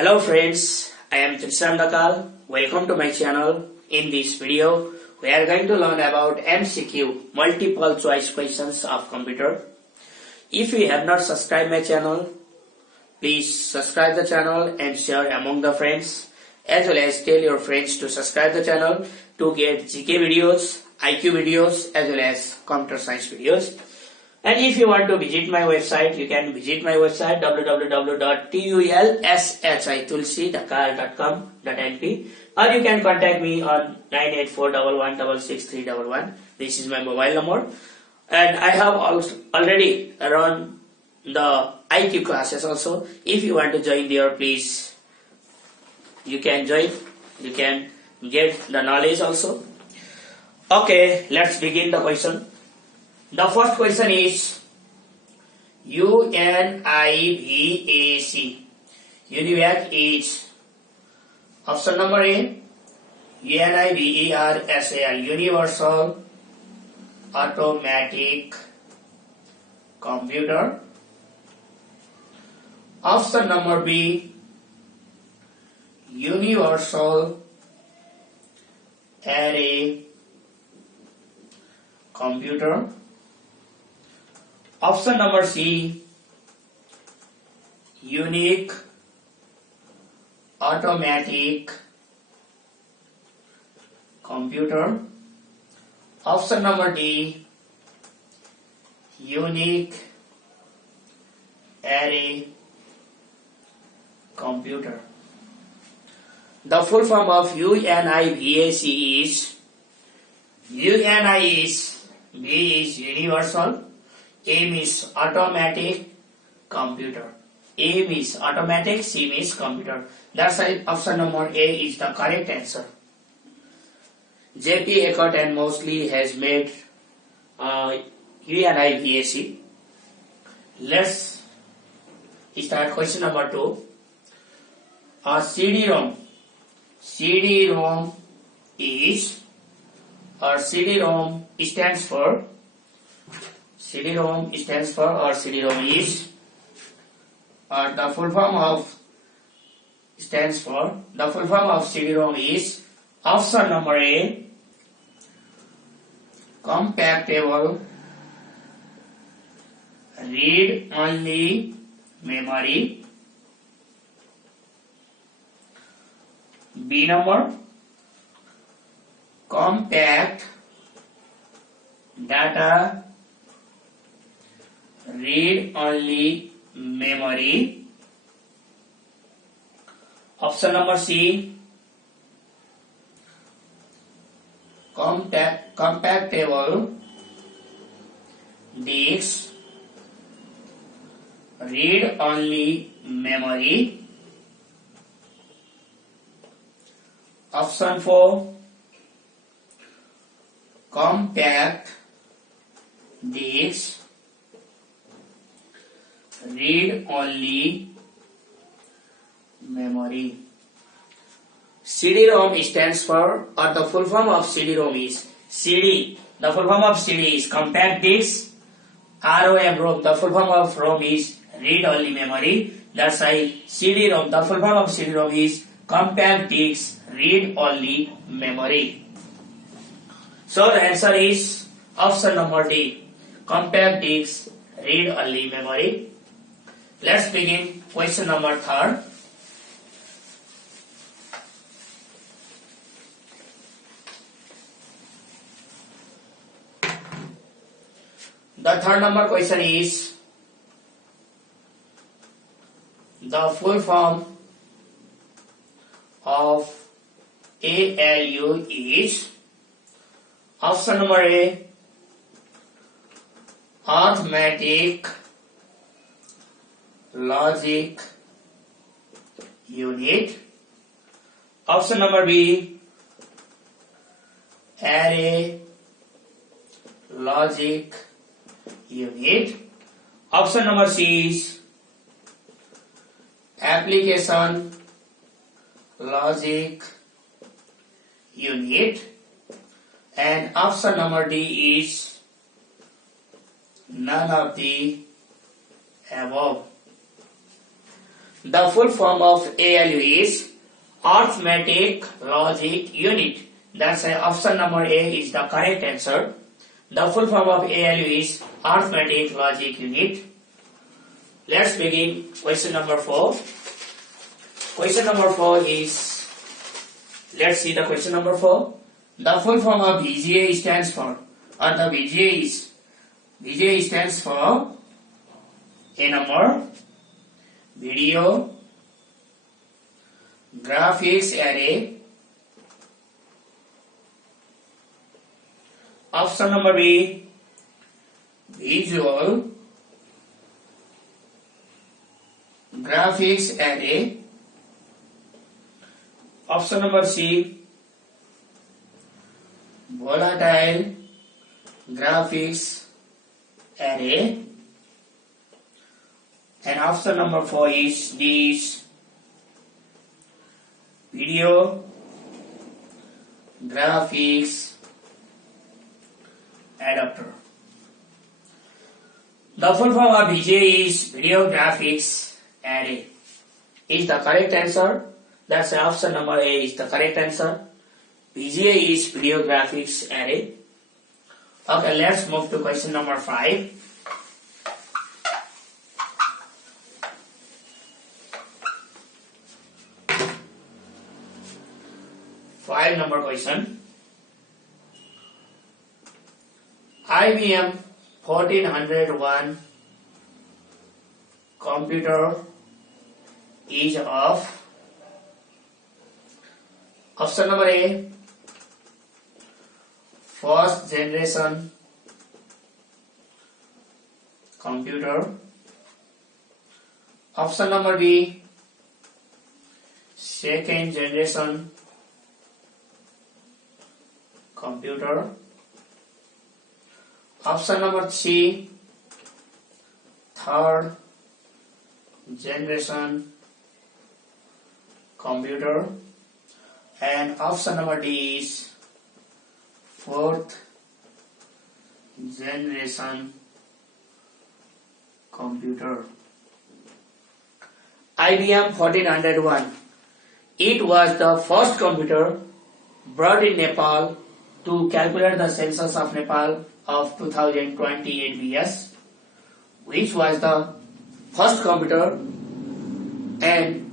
Hello friends, I am Trishan Dakal. Welcome to my channel. In this video, we are going to learn about MCQ, multiple choice questions of computer. If you have not subscribed my channel, please subscribe the channel and share among the friends, as well as tell your friends to subscribe the channel to get GK videos, IQ videos, as well as computer science videos. And if you want to visit my website, you can visit my website www.tulsidakal.com.np, or you can contact me on 984116631. This is my mobile number, and I have already run the IQ classes also. If you want to join there, please you can join. You can get the knowledge also. Okay, let's begin the question. The first question is UNIVAC. UNIVAC is option number A, UNIVERSAL, Universal Automatic Computer. Option number B, Universal Array Computer. Option number C, Unique Automatic Computer. Option number D, Unique Array Computer. The full form of UNIVAC is UNI is B is universal, A means automatic, computer. A means automatic, C means computer. That's why option number A is the correct answer. J.P. Eckert and Moseley has made UNIVAC. Let's start question number 2. A CD-ROM. CD-ROM is, or CD-ROM stands for, CD-ROM stands for, or CD-ROM is, or the full form of stands for, the full form of CD-ROM is option number A, compactable read-only memory. B number, compact data read-only memory. Option number C, compactable disk read-only memory. Option 4, compact disk read-only memory. CD-ROM stands for, or the full form of CD-ROM is CD. The full form of CD is compact disk. ROM, the full form of ROM is read-only memory. That's why CD-ROM, the full form of CD-ROM is compact disk read-only memory. So the answer is option number D, compact disk read-only memory. Let's begin question number 3. The third number question is the full form of ALU is option number A, arithmetic logic unit. Option number B, array logic unit. Option number C is application logic unit. And option number D is none of the above. The full form of ALU is Arithmetic Logic Unit. That's why option number A is the correct answer. The full form of ALU is Arithmetic Logic Unit. Let's begin question number 4. Question number 4 is, let's see the question number 4. The full form of VGA stands for, or the VGA stands for A number, Video Graphics Array. Option number B, Visual Graphics Array. Option number C, Volatile Graphics Array. And option number 4 is D, is Video Graphics Adapter. The full form of VGA is Video Graphics Array. Is the correct answer. That's option number A is the correct answer. VGA is Video Graphics Array. Okay, let's move to question number 5. Number question. IBM 1401 computer is of option number A, first generation computer. Option number B, second generation computer. Option number C, third generation computer. And option number D is fourth generation computer. IBM 1401. It was the first computer brought in Nepal to calculate the census of Nepal of 2028 BS, which was the first computer, and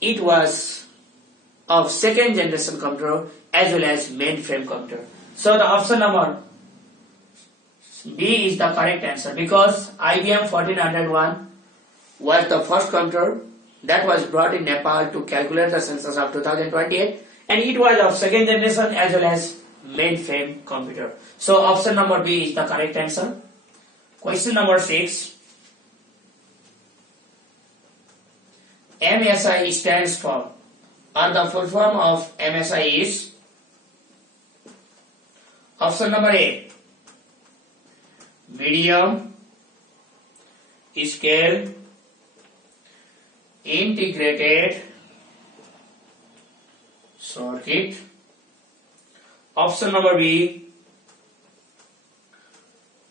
it was of second generation computer as well as mainframe computer. So the option number B is the correct answer, because IBM 1401 was the first computer that was brought in Nepal to calculate the census of 2028, and it was of second generation as well as mainframe computer. So option number B is the correct answer. Question number 6. MSI stands for, or the full form of MSI is option number A, medium scale integrated circuit. Option number B,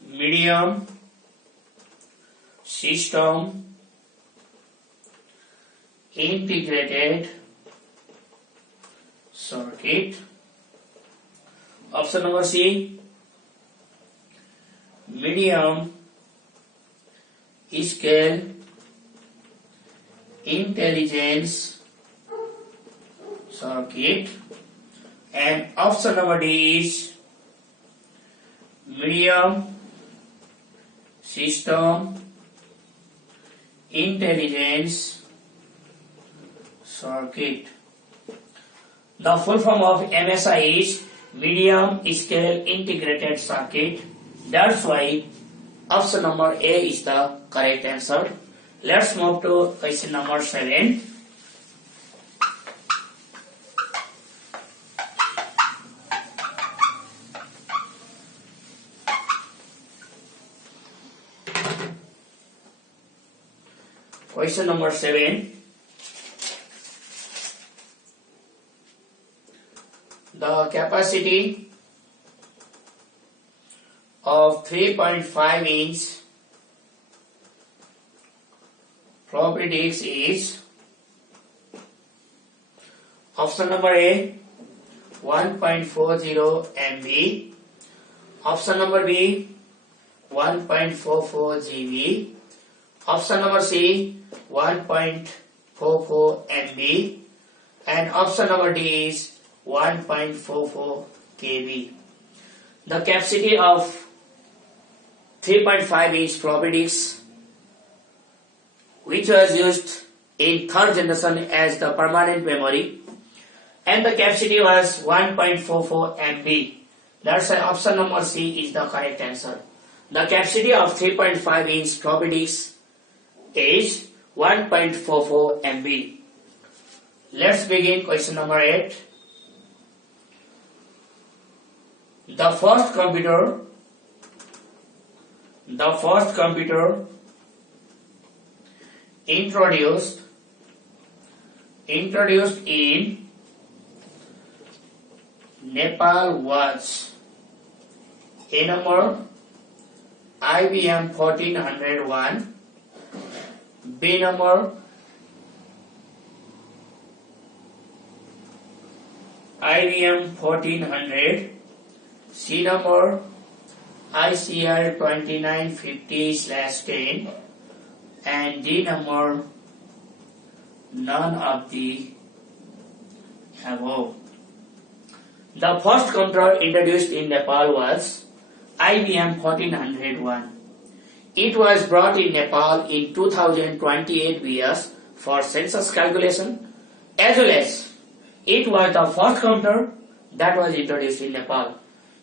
medium system integrated circuit. Option number C, medium scale intelligence circuit. And option number D is medium system intelligence circuit. The full form of MSI is medium scale integrated circuit. That's why option number A is the correct answer. Let's move to question number 7. Question number 7. The capacity of 3.5 inch floppy floppy disk is option number A 1.40 MB, option number B 1.44 GB, option number C 1.44 MB, and option number D is 1.44 KB. The capacity of 3.5 inch floppy disk, which was used in third generation as the permanent memory, and the capacity was 1.44 MB. That's why option number C is the correct answer. The capacity of 3.5 inch floppy disk is 1.44 MB. Let's begin question number 8. The first computer introduced in Nepal was A number IBM 1401, B number IBM 1400, C number ICR 2950/10, and D number none of the above. The first computer introduced in Nepal was IBM 1401. It was brought in Nepal in 2028 BS for census calculation, as well as it was the first computer that was introduced in Nepal.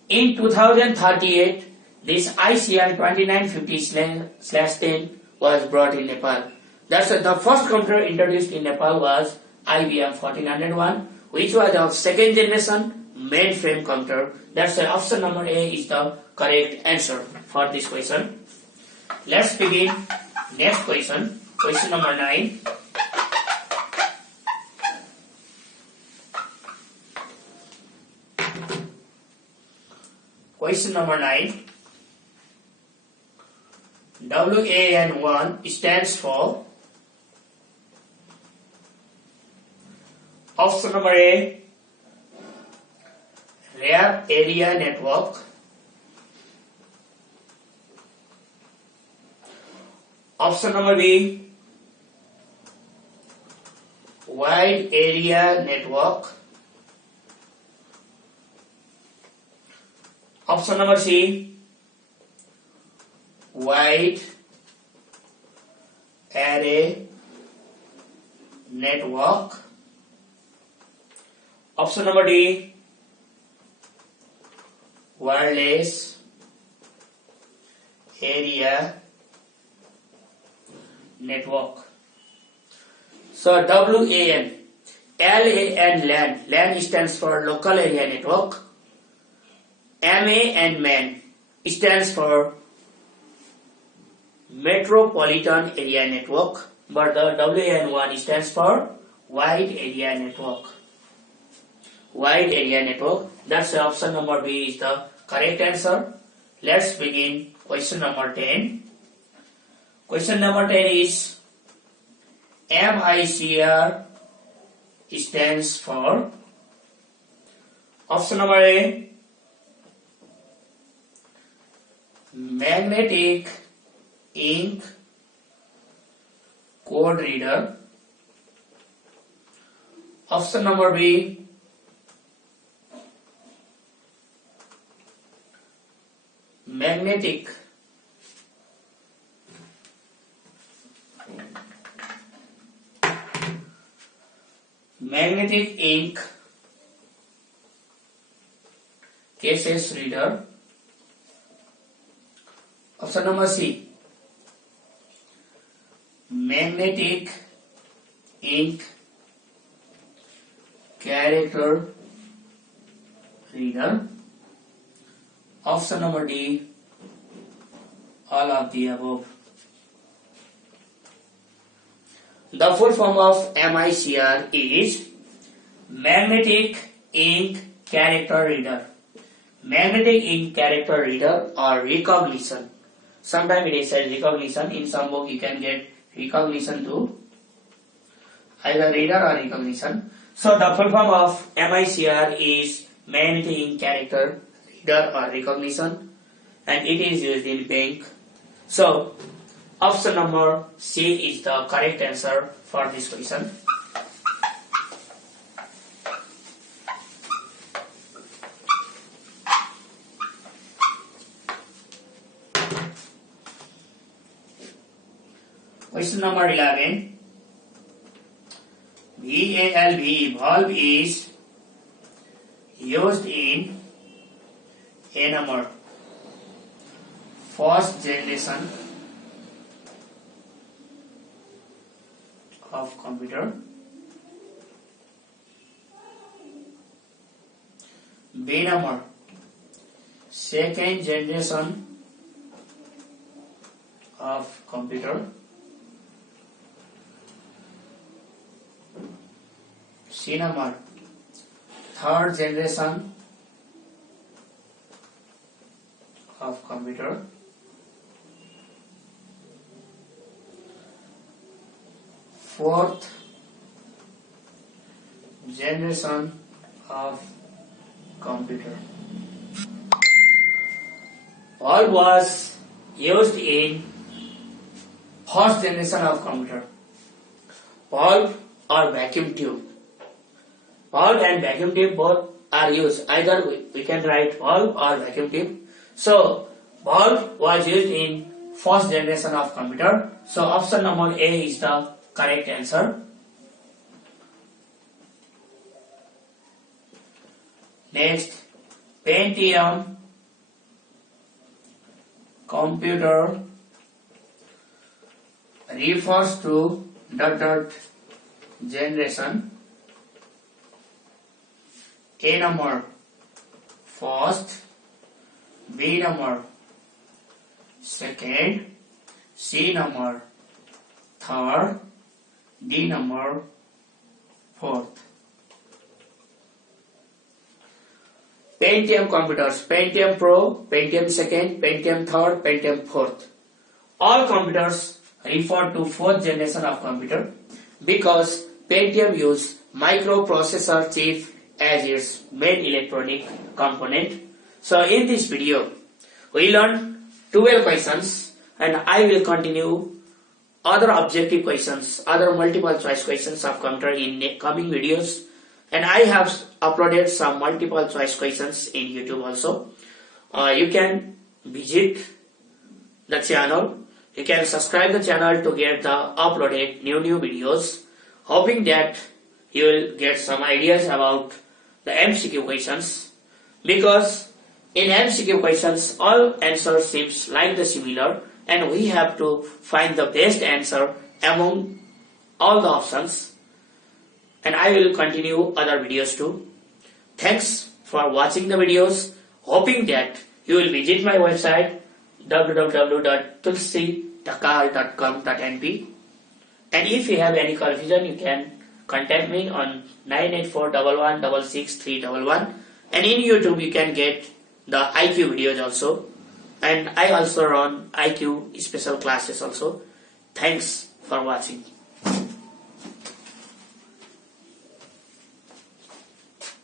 In 2038, this ICR 2950/10 was brought in Nepal. That's the first computer introduced in Nepal was IBM 1401, which was the second generation mainframe computer. That's why option number A is the correct answer for this question. Let's begin next question. Question number 9. Question number 9. WAN1 stands for option number A Wrap Area Network, option number B Wide Area Network, option number C Wide Array Network, option number D Wireless Area Network. So WAN, LAN stands for Local Area Network. MA and MAN stands for Metropolitan Area Network, but the WAN1 stands for Wide Area Network. Wide Area Network. That's the option number B is the correct answer. Let's begin question number 10. Question number 10 is MICR stands for option number A Magnetic Ink Code Reader, option number B Magnetic Ink Cases Reader, option number C Magnetic Ink Character Reader, option number D all of the above. The full form of MICR is Magnetic Ink Character Reader. Magnetic Ink Character Reader or recognition. Sometimes it is said recognition. In some book you can get recognition too. either reader or recognition. So the full form of MICR is main thing character reader or recognition, and it is used in bank. So option number C is the correct answer for this question. Question number 11. Valve is used in A number first generation of computer, B number second generation of computer, C number third generation of computer, fourth generation of computer. Valve was used in first generation of computer. Valve or vacuum tube. Valve and vacuum tube both are used. Either we can write valve or vacuum tube. So valve was used in first generation of computer. So option number A is the correct answer. Next, Pentium computer refers to ... generation. A number first, B number second, C number third, D number fourth. Pentium computers, Pentium Pro, Pentium 2nd, Pentium 3rd, Pentium 4th. All computers refer to 4th generation of computer because Pentium use microprocessor chip as its main electronic component. So in this video, we learned 12 questions and I will continue other objective questions, other multiple choice questions of computer in coming videos. And I have uploaded some multiple choice questions in YouTube also. You can visit the channel. You can subscribe the channel to get the uploaded new videos. Hoping that you will get some ideas about the MCQ questions. Because in MCQ questions, all answers seems like the similar. And we have to find the best answer among all the options. And I will continue other videos too. Thanks for watching the videos. Hoping that you will visit my website www.tulsidakal.com.np. And if you have any confusion, you can contact me on 98411663111. And in YouTube, you can get the IQ videos also. And I also run IQ special classes also. Thanks for watching.